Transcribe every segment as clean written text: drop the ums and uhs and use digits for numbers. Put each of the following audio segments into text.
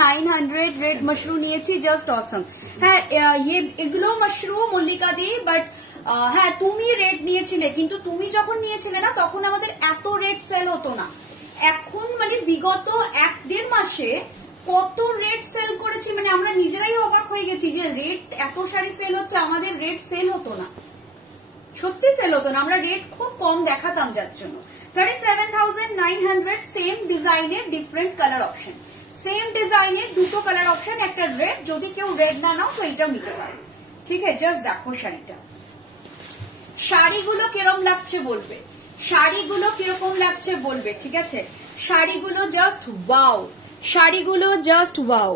900 red mushroom নিয়েছি, just অসম। হ্যাঁ এগুলো মাশরুম মল্লিকা দি, বাট হ্যাঁ তুমি রেড নিয়েছিলে, কিন্তু তুমি যখন নিয়েছিলে না তখন আমাদের এত রেড সেল হতো না। এখন মানে বিগত 1-1.5 মাসে কত রেট সেল করেছি, মানে আমরা নিজেরাই অবাক হয়ে গেছি যে রেট এত শাড়ি সেল হচ্ছে, আমাদের রেট সেল হতো না, সত্যি সেল হতো না, আমরা রেট খুব কম দেখাতাম যার জন্য। 37,900 সেম ডিজাইনের ডিফারেন্ট কালার অপশন, সেম ডিজাইনের দুটো কালার অপশন, একটা রেড, যদি কেউ রেড না নাও তো এইটাও নিতে পারে। ঠিক আছে, জাস্ট দেখো শাড়িটা, শাড়িগুলো কিরকম লাগছে বলবে, শাড়িগুলো কিরকম লাগছে বলবে। ঠিক আছে, শাড়িগুলো জাস্ট ওয়াও, শাড়িগুলো জাস্ট ওয়াও,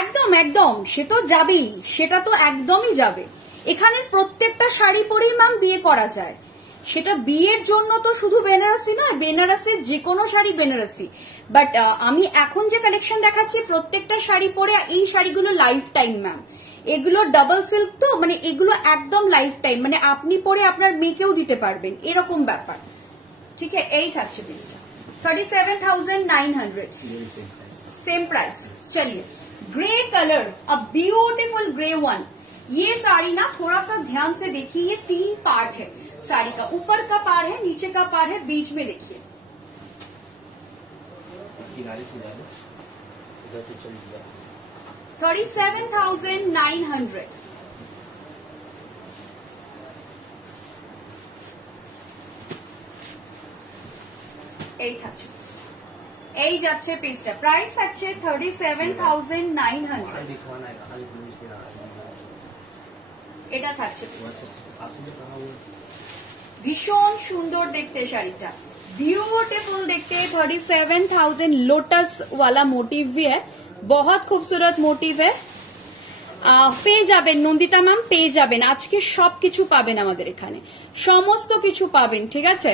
একদম একদম, সে তো যাবেই, সেটা তো একদমই যাবে। এখানের প্রত্যেকটা শাড়ি পরেই ম্যাম বিয়ে করা যায়, সেটা বিয়ের জন্য তো শুধু বেনারসি নয়, বেনারসের যে কোনো শাড়ি বেনারসি। বাট আমি এখন যে কালেকশন দেখাচ্ছি প্রত্যেকটা শাড়ি পরে, এই শাড়িগুলো লাইফ টাইম ম্যাম, এগুলো ডাবল সিল্ক তো, মানে এগুলো একদম লাইফ টাইম, মানে আপনি পরে আপনার মেয়েকেও দিতে পারবেন, এরকম ব্যাপার। ঠিক আছে, এই থাকছে পিসটা 37,900, सेम प्राइस। चलिए grey colour, a beautiful grey one. ये साड़ी ना थोड़ा सा ध्यान से देखिए, ये 3 पार्ट है साड़ी का, ऊपर का पार है, नीचे का पार है, बीच में देखिए। 37,900। এই থাকছে পিসটা, এই যাচ্ছে পিসটা, প্রাইস আছে 37,900। এটা থাকছে ভীষণ সুন্দর দেখতে শাড়িটা, ब्यूटीफुल देखते हैं। 37,000 लोटस वाला मोटिव भी है, बहुत खूबसूरत मोटिव है। পেয়ে যাবেন নন্দিতা ম্যাম, পেয়ে যাবেন, আজকে সবকিছু পাবেন আমাদের এখানে, সমস্ত কিছু পাবেন। ঠিক আছে,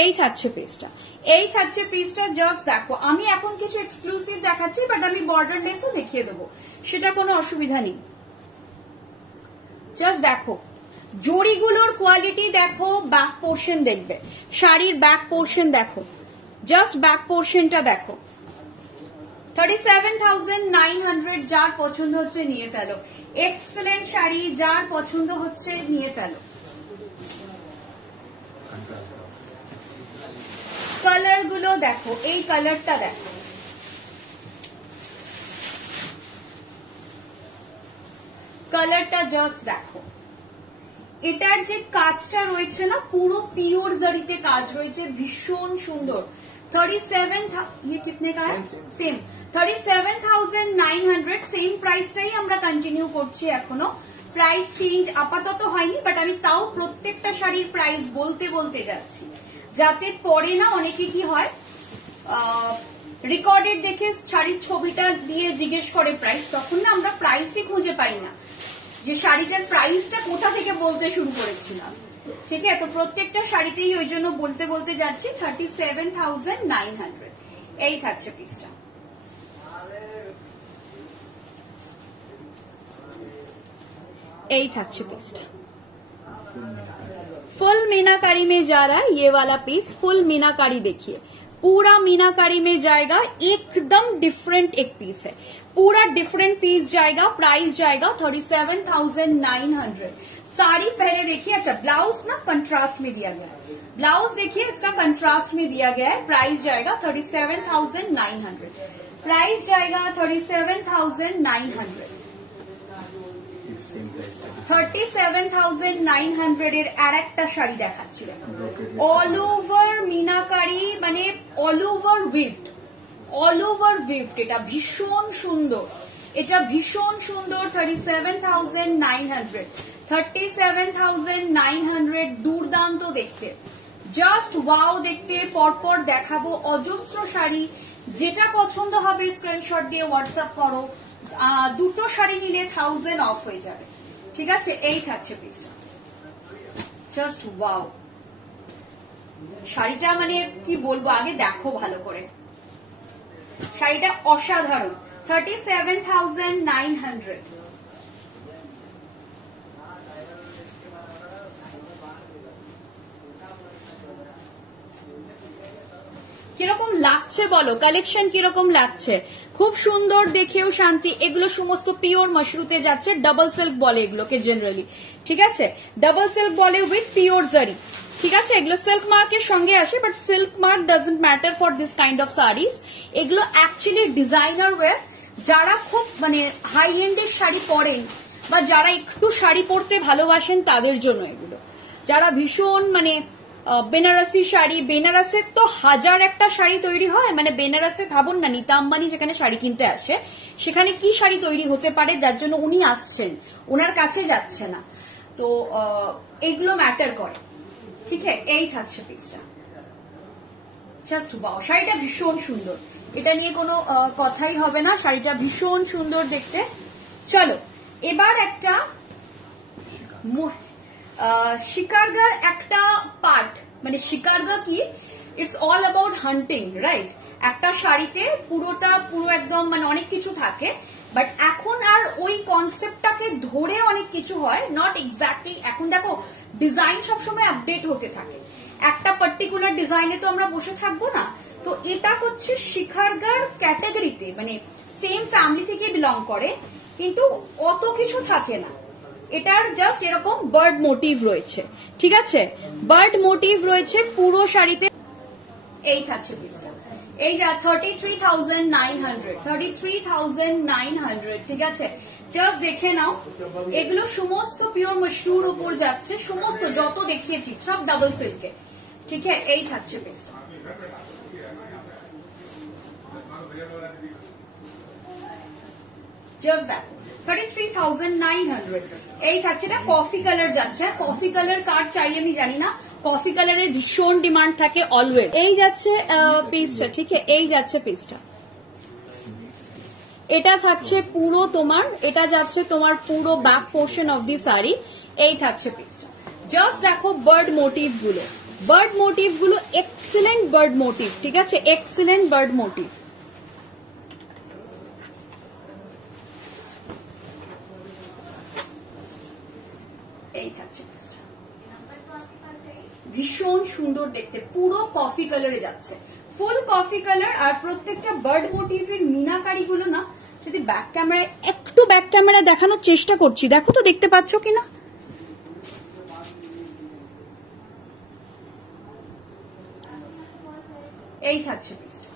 এই থাকছে পিসটা, এই থাকছে পিসটা, জাস্ট দেখো, আমি এখন কিছু এক্সক্লুসিভ দেখাচ্ছি, বাট আমি বর্ডার লেসও দেখিয়ে দেবো, সেটা কোনো অসুবিধা নেই। জাস্ট দেখো জড়িগুলোর কোয়ালিটি দেখো, ব্যাক পোর্শন দেখবে, শাড়ির ব্যাক পোর্শন দেখো, জাস্ট ব্যাক পোর্শনটা দেখো। 37,900, যার পছন্দ হচ্ছে নিয়ে ফেলো, এক্সেলেন্ট শাড়ি, যার পছন্দ হচ্ছে নিয়ে ফেলো। কালার গুলো দেখো, এই কালারটা দেখো, কালারটা জাস্ট দেখো, এটার যে কাজটা রয়েছে না, পুরো পিওর জারিতে কাজ রয়েছে, ভীষণ সুন্দর। 37 ये कितने का है? सेम 37,900, সেম প্রাইসটাই আমরা কন্টিনিউ করছি এখনো, প্রাইস চেঞ্জ আপাতত হয়নি, বাট আমি তাও প্রত্যেকটা শাড়ির প্রাইস বলতে বলতে যাচ্ছি, যাতে পরে না অনেকে কি হয় রেকর্ডেড দেখে শাড়ির ছবিটা দিয়ে জিজ্ঞেস করে প্রাইস, তখন না আমরা প্রাইসই খুঁজে পাই না যে শাড়িটার প্রাইসটা কোথা থেকে বলতে শুরু করেছিলাম। ঠিক আছে, তো প্রত্যেকটা শাড়িতেই ওই জন্য বলতে বলতে যাচ্ছি। 37,900, এই থাকছে পিসটা। এই থাকছে পিসটা, फुल मीनाकारी में जा रहा है ये वाला पीस, फुल मीनाकारी देखिए, पूरा मीनाकारी में जाएगा, एकदम डिफरेंट एक पीस है, पूरा डिफरेंट पीस जाएगा, प्राइस जाएगा 37,900। साड़ी पहले देखिए, अच्छा ब्लाउज ना कंट्रास्ट में दिया गया है, ब्लाउज देखिए इसका कंट्रास्ट में दिया गया है, प्राइस जाएगा 37,900, प्राइस जाएगा 37,900। 37,900 এর আর একটা শাড়ি দেখাচ্ছি, অল ওভার মিনাকারি, মানে অল ওভার উইভড, অল ওভার উইভড, এটা ভীষণ সুন্দর, এটা ভীষণ সুন্দর। 37,900, 37,900, দুর্দান্ত দেখতে, জাস্ট ওয়াও দেখতে, পরপর দেখাবো অজস্র শাড়ি, যেটা পছন্দ হবে স্ক্রিনশট দিয়ে হোয়াটসঅ্যাপ করো, দুটো শাড়ি নিলে 1000 অফ হয়ে যাবে। ঠিক আছে, এই থাকছে পিসটা, জাস্ট ওয়াও, শাড়িটা মানে কি বলবো, আগে দেখো ভালো করে, শাড়িটা অসাধারণ। 37,900, কিরকম লাগছে বলো, কালেকশন কিরকম লাগছে, খুব সুন্দর দেখেও শান্তি। এগুলো সমস্ত পিওর মাশরুতে যাচ্ছে, ডাবল সিল্ক বলে এগুলোকে জেনারেলি, ঠিক আছে? ডাবল সিল্ক বলে উইথ পিওর জারি, ঠিক আছে? এগুলো সিল্ক মার্কের সঙ্গে আসে, but silk mark doesn't matter for this kind of series. এগুলো অ্যাকচুয়ালি ডিজাইনার ওয়্যার। যারা খুব মানে হাই এন্ডের শাড়ি পরেন বা যারা একটু শাড়ি পরতে ভালোবাসেন তাদের জন্য এগুলো। যারা ভীষণ মানে বেনারসি শাড়ি, বেনারসের তো হাজার একটা শাড়ি তৈরি হয়, মানে বেনারসে ভাবুন না নীতা আম্বানি যেখানে শাড়ি কিনতে আসে সেখানে কি শাড়ি তৈরি হতে পারে, যার জন্য উনি আসছেন, ওনার কাছে যাচ্ছে না। তো এইগুলো ম্যাটার করে, ঠিক আছে? এই থাকছে পিসটা, জাস্ট ওয়াও। শাড়িটা ভীষণ সুন্দর, এটা নিয়ে কোনো কথাই হবে না, শাড়িটা ভীষণ সুন্দর দেখতে। চলো এবার একটা শিকারগার একটা পার্ট, মানে শিকারগা কি, it's all about hunting, right? একটা শাড়িতে পুরো একদম মানে অনেক কিছু থাকে, বাট এখন আর ওই কনসেপ্টটাকে ধরে অনেক কিছু হয়, নট এক্স্যাক্টলি। এখন দেখো ডিজাইন সবসময় আপডেট হতে থাকে, একটা পার্টিকুলার ডিজাইনে তো আমরা বসে থাকবো না। তো এটা হচ্ছে শিকারগার ক্যাটাগরিতে, মানে সেম ফ্যামিলি থেকে বিলং করে, কিন্তু অত কিছু থাকে না। এটার জাস্ট এরকম বার্ড মোটিভ রয়েছে, ঠিক আছে? বার্ড মোটিভ রয়েছে পুরো শাড়িতে। এই থাকছে পিসটা, এই যা 33,900, 33,900, ঠিক আছে? জাস্ট দেখে নাও, এগুলো সমস্ত পিওর মশরুর উপর যাচ্ছে, সমস্ত যত দেখিয়েছি সব ডাবল সিল্কে, ঠিক আছে? এই থাকছে পিসটা। জাস্ট দেখো 33,900। এই থাকছে, এটা কফি কালার যাচ্ছে। কফি কালার কার চাই আমি জানি না, কফি কালারের ভীষণ ডিমান্ড থাকে অলওয়েজ। এই যাচ্ছে পিসটা, ঠিক আছে? এই যাচ্ছে পিসটা, এটা থাকছে পুরো তোমার, এটা যাচ্ছে তোমার পুরো back portion of the sari. এই থাকছে পিসটা, জাস্ট দেখো বার্ড মোটিভ গুলো, বার্ড মোটিভ গুলো এক্সিলেন্ট বার্ড মোটিভ, ঠিক আছে? Excellent bird motif. এই থাকছে পিসটা, ভীষণ সুন্দর দেখতে, পুরো কফি কালারে যাচ্ছে, ফুল কফি কালার। আর প্রত্যেকটা বার্ড মোটিভের মিনাকারি গুলো না, যদি ব্যাক ক্যামেরায় একটু ব্যাক ক্যামেরা দেখানোর চেষ্টা করছি, দেখো তো দেখতে পাচ্ছ কিনা। এই থাকছে পিসটা,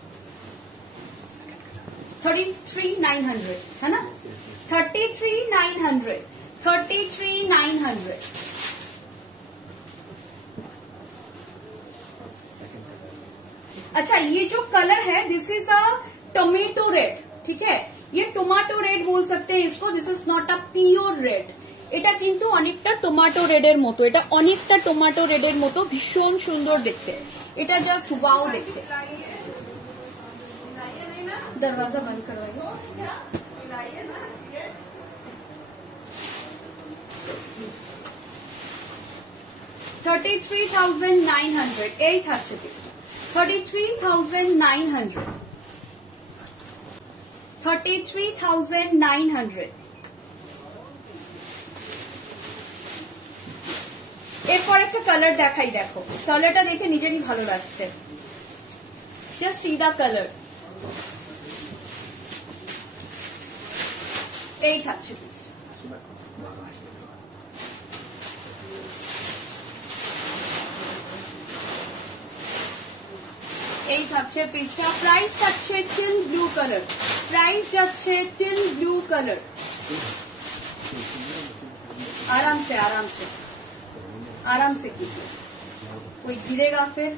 33,900, হ্যাঁ না? 33,900, 33,900। अच्छा, ये जो कलर है this is a tomato red, ठीक है? ये टोमेटो रेड बोल सकते हैं इसको, this is not a pure red. এটা কিন্তু অনেকটা টমেটো রেডের মতো, এটা অনেকটা টমেটো রেডের মতো, ভীষণ সুন্দর দেখতে, এটা জাস্ট ওয়াও দেখতে। দরওয়াজা বন্ধ করवाइए। 33,900। এই থাকছে পিসটা, 33,900, 33,900। এরপর একটা কালার দেখাই, দেখো কালারটা দেখে নিজেরই ভালো লাগছে, জাস্ট সি দা কালার। এই থাকছে পিসটা, এই থাকছে পিসটা। প্রাইস থাকছে টিল ব্লু কালার, প্রাইস যাচ্ছে টিল ব্লু কালার। आराम से आराम से आराम से कीजिए, कोई गिरेगा फिर।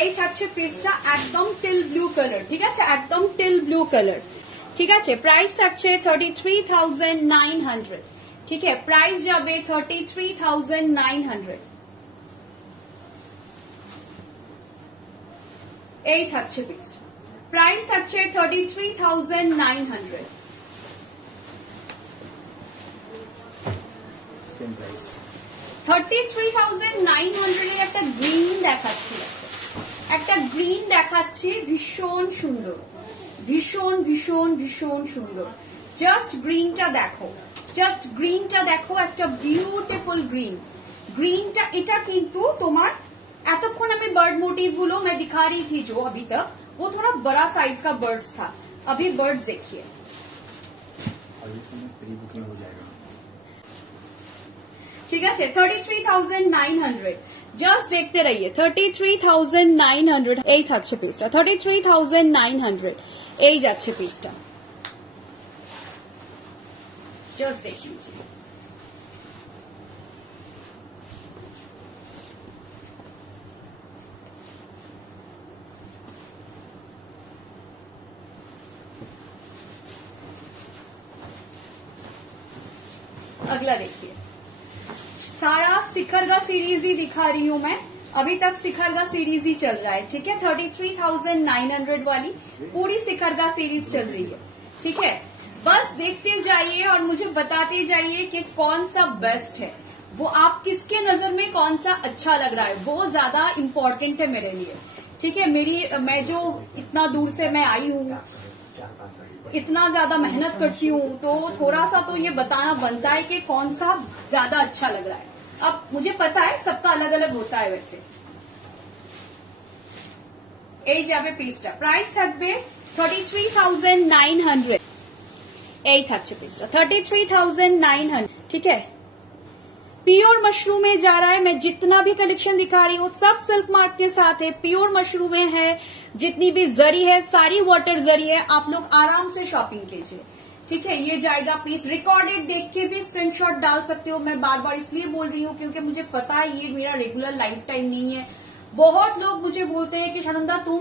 এই থাকছে পিসটা, একদম টিল ব্লু কালার, ঠিক আছে? একদম টিল ব্লু কালার, ঠিক আছে? প্রাইস থাকছে 33,900, ঠিক আছে? প্রাইস যাবে 33,900। এই থাকছে পিসটা, প্রাইস থাকছে 33,900। 33,900 এর একটা গ্রিন দেখাচ্ছি, একটা গ্রিন দেখাচ্ছি, ভীষণ সুন্দর, ভীষণ ভীষণ ভীষণ সুন্দর। জাস্ট গ্রিনটা দেখো, জাস্ট গ্রিনটা দেখো, একটা বিউটিফুল গ্রিন। গ্রিনটা এটা কিন্তু তোমার এতক্ষণ আমি বার্ড मोटिव গুলো मैं दिखा रही थी जो अभी तक वो थोड़ा बड़ा साइज का बर्ड्स था। अभी बर्ड्स देखिए, ঠিক আছে 33,900 জাস্ট দেখতে রহিए 33,900 এই থাকছে পিসটা 33,900 এই যাচ্ছে পিসটা জাস্ট দেখ लीजिए। अगला देखिए, सारा शिखरगा सीरीज ही दिखा रही हूं मैं, अभी तक शिखरगा सीरीज ही चल रहा है, ठीक है 33,900 वाली पूरी शिखरगा सीरीज चल रही है, ठीक है। बस देखते जाइए और मुझे बताते जाइए कि कौन सा बेस्ट है, वो आप किसके नजर में कौन सा अच्छा लग रहा है, वो ज्यादा इम्पोर्टेंट है मेरे लिए, ठीक है। मैं जो इतना दूर से मैं आई हूँ, इतना ज्यादा मेहनत करती हूँ, तो थोड़ा सा तो ये बताना बनता है कि कौन सा ज्यादा अच्छा लग रहा है। अब मुझे पता है सबका अलग अलग होता है वैसे। এই যাবে পিসটা, প্রাইস থাকবে 33,900 এই থাকছে পিসটা 33,900, ठीक है। प्योर मशरूम में जा रहा है, मैं जितना भी कलेक्शन दिखा रही हूँ सब सिल्क मार्क के साथ है, प्योर मशरूमें है, जितनी भी जरी है सारी वाटर जरी है, आप लोग आराम से शॉपिंग कीजिए, ठीक है। ये जाएगा पीस, रिकॉर्डेड देख के भी स्क्रीनशॉट डाल सकते हो, मैं बार बार इसलिए बोल रही हूँ क्योंकि मुझे पता है ये मेरा रेगुलर लाइफ टाइम नहीं है। बहुत लोग मुझे बोलते हैं कि সানন্দা तुम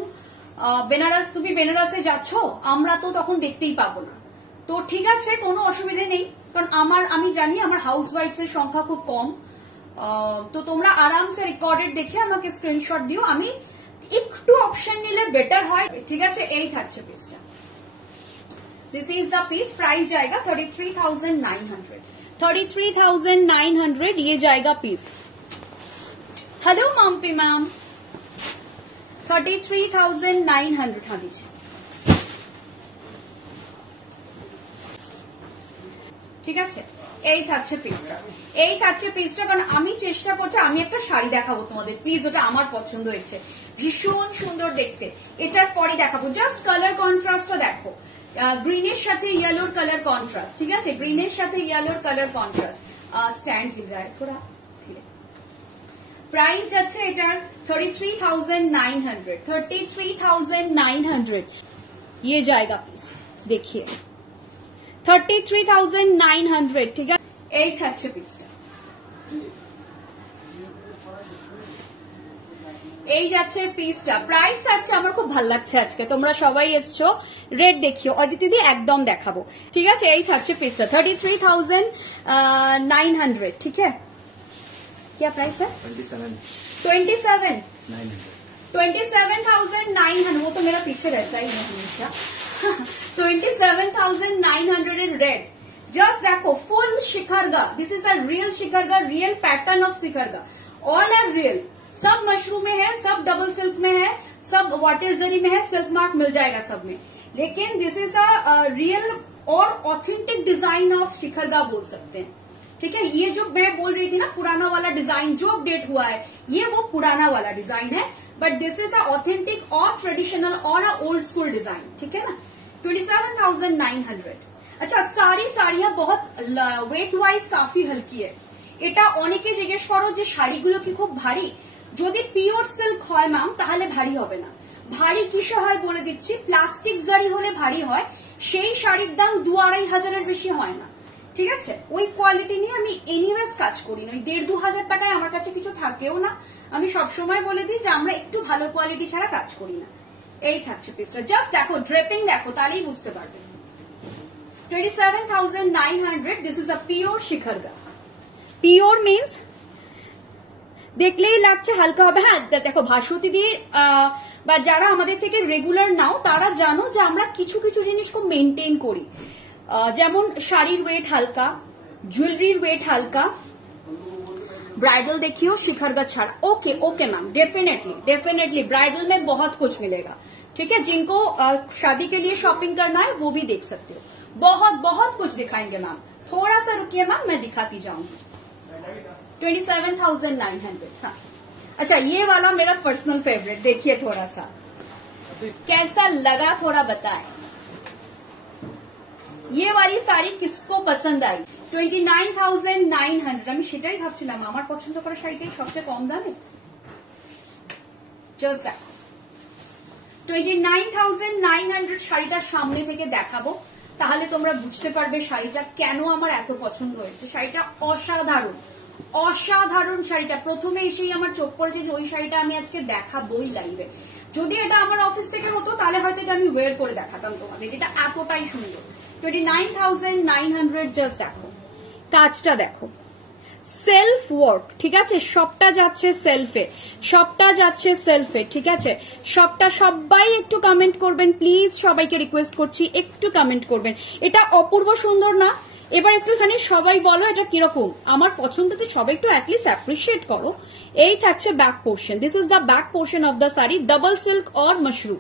বেনারস, তুমি বেনারসে যাচ্ছ, আমরা তো তখন দেখতেই পাবো না। তো ঠিক আছে, কোনো অসুবিধা নেই, কারণ আমি জানি আমার হাউস ওয়াইফের সংখ্যা খুব কম, তো তোমরা আরাম সে রেকর্ডেড দেখে আমাকে স্ক্রিনশট দিও, আমি একটু অপশন নিলে বেটার হয়, ঠিক আছে। এই থাকছে পিসটা, this is the piece, price जाएगा 33,900 33,900 ये जाएगा पीस। हेलो माम्पी मैम 33,900 हाँ दीजिए, ঠিক আছে। এই থাকছে পিসটা, এই থাকছে পিসটা, কারণ আমি চেষ্টা করছি আমি একটা শাড়ি দেখাবো তোমাদের, প্লিজ ওটা আমার পছন্দ হয়েছে, ভীষণ সুন্দর দেখতে, এটার পরে দেখাবো। জাস্ট কালার কন্ট্রাস্টটা দেখো, গ্রিনের সাথে ইয়েলোর কালার কন্ট্রাস্ট, ঠিক আছে, গ্রিনের সাথে ইয়েলোর কালার কন্ট্রাস্ট। স্ট্যান্ড হিল रहा है थोड़ा, प्राइस যাচ্ছে এটার 33,900 33,900 ये जाएगा पीस, देखिए 33,900, ঠিক আছে। এই থাকছে পিসটা, এই যাচ্ছে পিসটা, প্রাইস আছে। আমার খুব ভালো লাগছে আজকে তোমরা সবাই এসছো, রেড দেখিও অদিতি দি একদম দেখাবো, ঠিক আছে। এই থাকছে পিসটা 33,900, ठीक है। क्या प्राइस है 27,900, वो तो मेरा पीछे रहता ही है हमेशा 27,900 in red, जस्ट देखो फुल शिखरगा, दिस इज अ रियल शिखरगा, रियल पैटर्न ऑफ शिखरगा, ऑल आर रियल, सब मशरूम में है, सब डबल सिल्क में है, सब वाटर जरी में है, सिल्क मार्क मिल जाएगा सब में, लेकिन दिस इज अ रियल और ऑथेंटिक डिजाइन ऑफ शिखरगा बोल सकते हैं, ठीक है। ये जो मैं बोल रही थी ना पुराना वाला डिजाइन जो अपडेट हुआ है, ये वो पुराना वाला डिजाइन है, but this is a authentic और ट्रेडिशनल और अ ओल्ड स्कूल डिजाइन, ठीक है ना। 27,900। अच्छा, सारी साड़ियां बहुत वेट वाइज काफी हल्की है, এটা অনেকে জিজ্ঞেস করো যে শাড়িগুলো কি খুব ভারী, যদি পিওর সিল্ক হয় ম্যাম তাহলে ভারী হবে না। ভারী কিসে হয় বলে দিচ্ছি, প্লাস্টিক জারি হলে ভারী হয়, সেই শাড়ির দাম 2-2.5 হাজারের বেশি হয় না, ঠিক আছে। ওই কোয়ালিটি নিয়ে আমি এনিওয়েজ কাজ করি না, 1,500-2 হাজার টাকায় আমার কাছে কিছু থাকেও না। আমি সবসময় বলে দিই যে আমরা একটু ভালো কোয়ালিটি ছাড়া কাজ করি না। এই থাকছে পিসটা, জাস্ট দেখো ড্রেপিং দেখো তাহলেই বুঝতে পারবে। 27,900, দিস ইজ আ পিওর শিখরগা। পিওর মিন্স দেখলেই লাগছে হালকা হবে। হ্যাঁ দেখো ভাস্বতী দিয়ে বা যারা আমাদের থেকে রেগুলার নাও তারা জানো যে আমরা কিছু কিছু জিনিস খুব মেনটেন করি, যেমন শাড়ির ওয়েট হালকা, ज्वेलरी वेट हल्का, ब्राइडल देखियो शिखरगा छाड़ा। Okay okay ma'am, definitely definitely bridal में बहुत कुछ मिलेगा, ठीक है। जिनको शादी के लिए शॉपिंग करना है वो भी देख सकते हो, बहुत बहुत कुछ दिखाएंगे मैम। थोड़ा सा रुकिए मैम, मैं दिखाती जाऊंगी। 27,900। हाँ अच्छा ये वाला मेरा पर्सनल फेवरेट, देखिए थोड़ा सा कैसा लगा, थोड़ा बताएं। ये वाली साड़ी किसको पसंद आई? 29,900। আমি সেটাই ভাবছিলাম আমার পছন্দ করা শাড়িটাই সবচেয়ে কম দামে। জাস্ট 29,900 শাড়িটার সামনে থেকে দেখাবো, তাহলে তোমরা বুঝতে পারবে শাড়িটা কেন আমার এত পছন্দ হয়েছে। শাড়িটা অসাধারণ, অসাধারণ শাড়িটা। প্রথমে এসেই আমার চোখ পড়েছে যে ওই শাড়িটা আমি আজকে দেখাবোই লাইভে। যদি এটা আমার অফিস থেকে হতো তাহলে হয়তো এটা আমি ওয়ের করে দেখাতাম তোমাদের, এটা এতটাই সুন্দর। 29,900। জাস্ট দেখো কাজটা, দেখো সেলফ ওয়ার্ক, ঠিক আছে, সবটা যাচ্ছে সেলফে, সবটা যাচ্ছে সেলফে, ঠিক আছে। সবটা, সবাই একটু কমেন্ট করবেন প্লিজ, সবাইকে রিকোয়েস্ট করছি একটু কমেন্ট করবেন। এটা অপূর্ব সুন্দর না? এবার একটুখানি সবাই বলো এটা কিরকম। আমার পছন্দকে সবাই একটু অ্যাটলিস্ট অ্যাপ্রিসিয়েট করো। এই থাকছে back portion, this is the back portion of the sari. Double silk or মাশরু।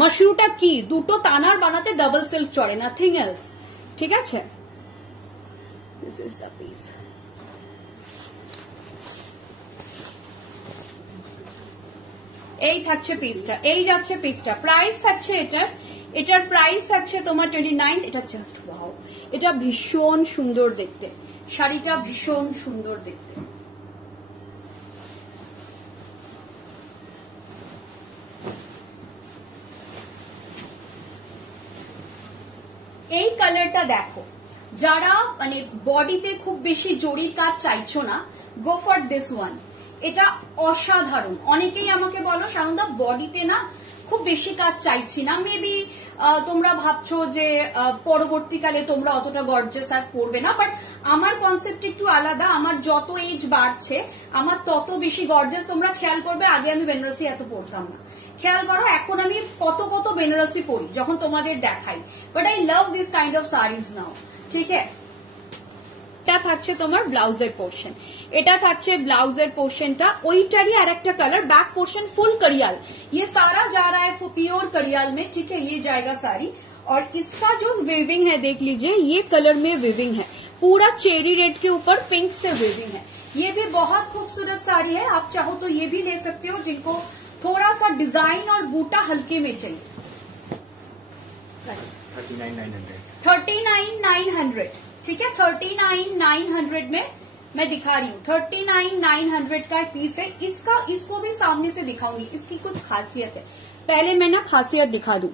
মাশরুটা কি? দুটো তানার বানাতে ডাবল সিল্ক চলে, নাথিং এলস, ঠিক আছে। This is the piece. এই থাকছে পিসটা, এই যাচ্ছে পিসটা। প্রাইস থাকছে এটার প্রাইস থাকছে তোমার 29। এটা জাস্ট ওয়াও, এটা ভীষণ সুন্দর দেখতে, শাড়িটা ভীষণ সুন্দর দেখতে। এই কালারটা দেখো, যারা মানে বডিতে খুব বেশি জরির কাজ চাইছো না, গো ফর দিস ওয়ান। এটা অসাধারণ। অনেকেই আমাকে বলো সানন্দা বডিতে না খুব বেশি কাজ চাইছি না, মেবি তোমরা ভাবছো যে পরবর্তীকালে তোমরা অতটা গর্জাস আর পরবে না, বাট আমার কনসেপ্ট একটু আলাদা। আমার যত এজ বাড়ছে আমার তত বেশি গর্জাস। তোমরা খেয়াল করবে আগে আমি বেনারসি এত পরতাম না, খেয়াল করো এখন আমি কত কত বেনারসি পরি যখন তোমাদের দেখাই। But I love this kind of saris now, ঠিক আছে। এটা থাকছে তোমার ব্লাউজের পোর্শন, এটা থাকছে ব্লাউজের পোর্শনটা, ওইটারই আর একটা কালার। बैक पोर्शन फुल करियाल, ये सारा जा रहा है प्योर करियाल में, ठीक है। ये जाएगा साड़ी, और इसका जो वेविंग है देख लीजिए, ये कलर में वेविंग है, पूरा चेरी रेड के ऊपर पिंक से वेविंग है। ये भी बहुत खूबसूरत साड़ी है, आप चाहो तो ये भी ले सकते हो जिनको थोड़ा सा डिजाइन और बूटा हल्के में चाहिए। 39,900, ठीक है। 39,900 में मैं दिखा रही हूँ। 39,900 का पीस है। इसको भी सामने से दिखाऊंगी, इसकी कुछ खासियत है। पहले मैं ना खासियत दिखा दूं।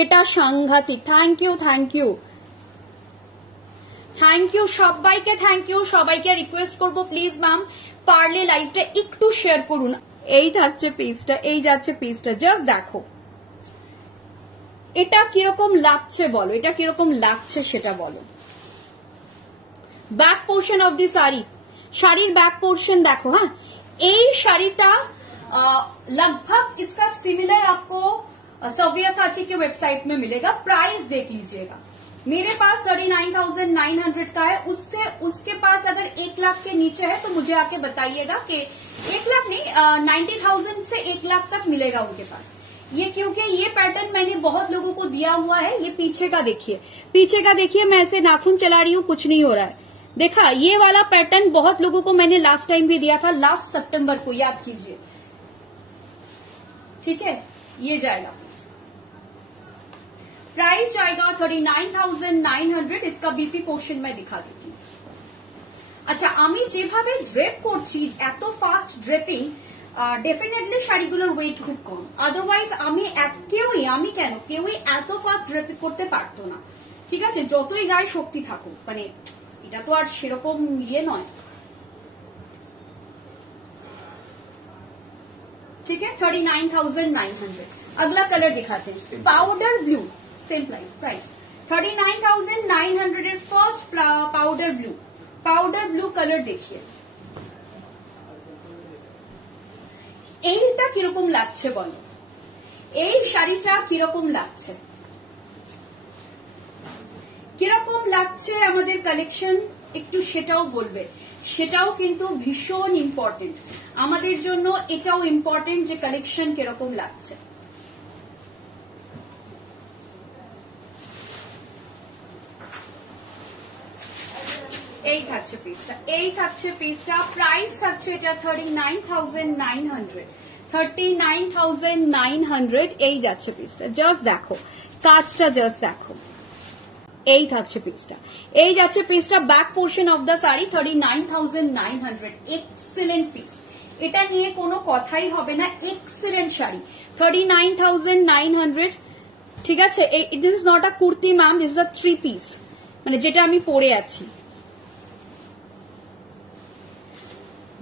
এটা সাংঘাতিক। Thank you, thank you, thank you সবাইকে, থ্যাংক ইউ সবাইকে। রিকোয়েস্ট করবো প্লিজ ম্যাম পারলে লাইভটা একটু শেয়ার করুন। এই থাকছে পিসটা, এই যাচ্ছে পিসটা, জাস্ট দেখো এটা কিরকম লাগছে বলো, এটা কিরকম লাগছে সেটা বলো। Back portion of the sari, शाड़ीर बैक पोर्शन देखो। हाँ, এই শাড়িটা लगभग इसका सिमिलर आपको सव्यसाची के वेबसाइट में मिलेगा। प्राइस देख लीजिएगा, मेरे पास 39,900 का है, उसके पास अगर 1 लाख के नीचे है तो मुझे आके बताइएगा कि 1 लाख नहीं 90,000 से 1 लाख तक मिलेगा उनके पास। ये क्योंकि ये पैटर्न मैंने बहुत लोगों को दिया हुआ है। ये पीछे का देखिए, पीछे का देखिए, मैं ऐसे नाखून चला रही हूँ, कुछ नहीं हो रहा है। देखा, ये वाला पैटर्न बहुत लोगों को मैंने लास्ट टाइम भी दिया था, लास्ट सितंबर को, याद कीजिए, ठीक है। ये जाएगा प्राइस जाएगा 39,900। इसका बीपी पोर्शन मैं दिखा देती हूँ। अच्छा, আমি যেভাবে ড্রেপ করছি, এত ফাস্ট ড্রেপিং, ডেফিনেটলি শাড়িগুলোর ওয়েট খুব কম। আদারওয়াইজ আমি কেউই এত ফাস্ট ড্রেপিং করতে পারতো না, ঠিক আছে, যতই গায়ে শক্তি থাকুক। মানে এটা তো আর সেরকম ইয়ে নয়, ठीक है। 39,900। अगला कलर दिखाते हैं, powder blue, same price 39,900 first powder blue colour देखिए। এইটা কিরকম লাগছে বলো, এই শাড়িটা কিরকম লাগছে, কিরকম লাগছে আমাদের কালেকশন একটু সেটাও বলবে। সেটাও কিন্তু ভীষণ ইম্পর্টেন্ট আমাদের জন্য, এটাও ইম্পর্টেন্ট যে কালেকশন কিরকম লাগছে। এই থাকছে পিসটা, এই থাকছে পিসটা, প্রাইস থাকছে এটা 39,900, 39,900 এই যাচ্ছে পিসটা। জাস্ট দেখো কাজটা, জাস্ট দেখো, এই থাকছে পিসটা, এই যাচ্ছে পিসটা। Back portion of the sari 39,900, excellent piece, এটা নিয়ে কোনো কথাই হবে না, এক্সিলেন্ট শাড়ি 39,900। ঠিক আছে, this is not a kurti ma'am, this is a 3 piece, মানে যেটা আমি পরে আছি,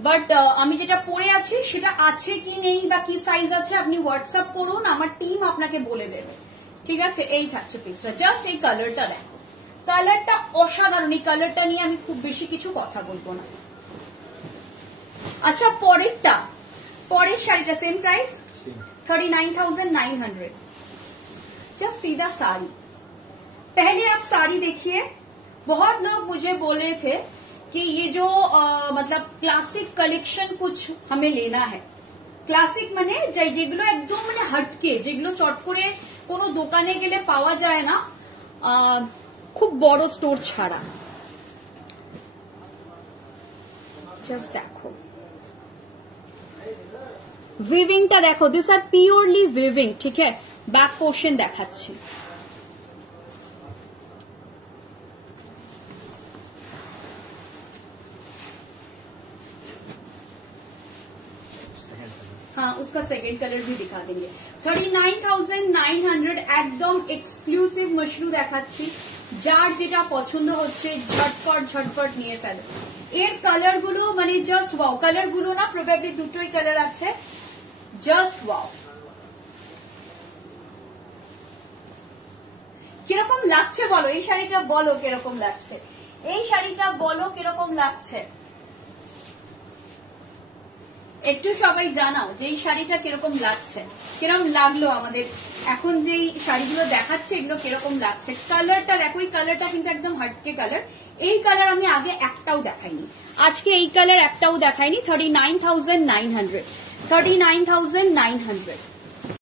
বাট আমি যেটা পরে আছি সেটা আছে কি নেই বা কি সাইজ আছে আপনি হোয়াটসঅ্যাপ করুন, আমার টিম আপনাকে বলে দেবে। ঠিক আছে, এই থাকছে পিসটা। জাস্ট এই কালারটা দেখো, কালারটা অসাধারণ, এই কালারটা নিয়ে আমি খুব বেশি কিছু কথা বলবো না। আচ্ছা, পরেরটা, পরের শাড়িটা সেম প্রাইস 39,900। जस्ट सीधा साड़ी, पहले आप साड़ी देखिए। बहुत लोग मुझे बोल रहे थे कि ये जो मतलब क्लासिक कलेक्शन कुछ हमें लेना है। ক্লাসিক মানে যেগুলো একদম মানে হটকে, যেগুলো চট করে কোনো দোকানে গেলে পাওয়া যায় না, খুব বড় স্টোর ছাড়া। জাস্ট দেখো উইভিংটা দেখো, দিস আর পিওরলি উইভিং। ঠিক আছে, ব্যাক পোর্শন দেখাচ্ছি, हाँ उसका सेकेंड कलर भी दिखा देंगे। 39,900 একদম এক্সক্লুসিভ মশরু দেখাচ্ছি, যার যেটা পছন্দ হচ্ছে ঝটপট ঝটপট নিয়ে ফেলো। এর কালার গুলো মানে জাস্ট ওয়াও, কালার গুলো না প্রবাবলি দুটোই কালার আছে, জাস্ট ওয়াও। কিরকম লাগছে বলো এই শাড়িটা, বলো কিরকম লাগছে এই শাড়িটা, বলো কিরকম লাগছে, একটু সবাই জানাও যে এই শাড়িটা কিরকম লাগছে, কিরকম লাগলো আমাদের এখন যে শাড়িগুলো দেখাচ্ছে এগুলো কিরকম লাগছে। কালারটা দেখো, এই কালারটা কিন্তু একদম হটকে কালার, এই কালার আমি আগে একটাও দেখাইনি, আজকে এই কালার একটাও দেখাইনি। 39,900, 39,900।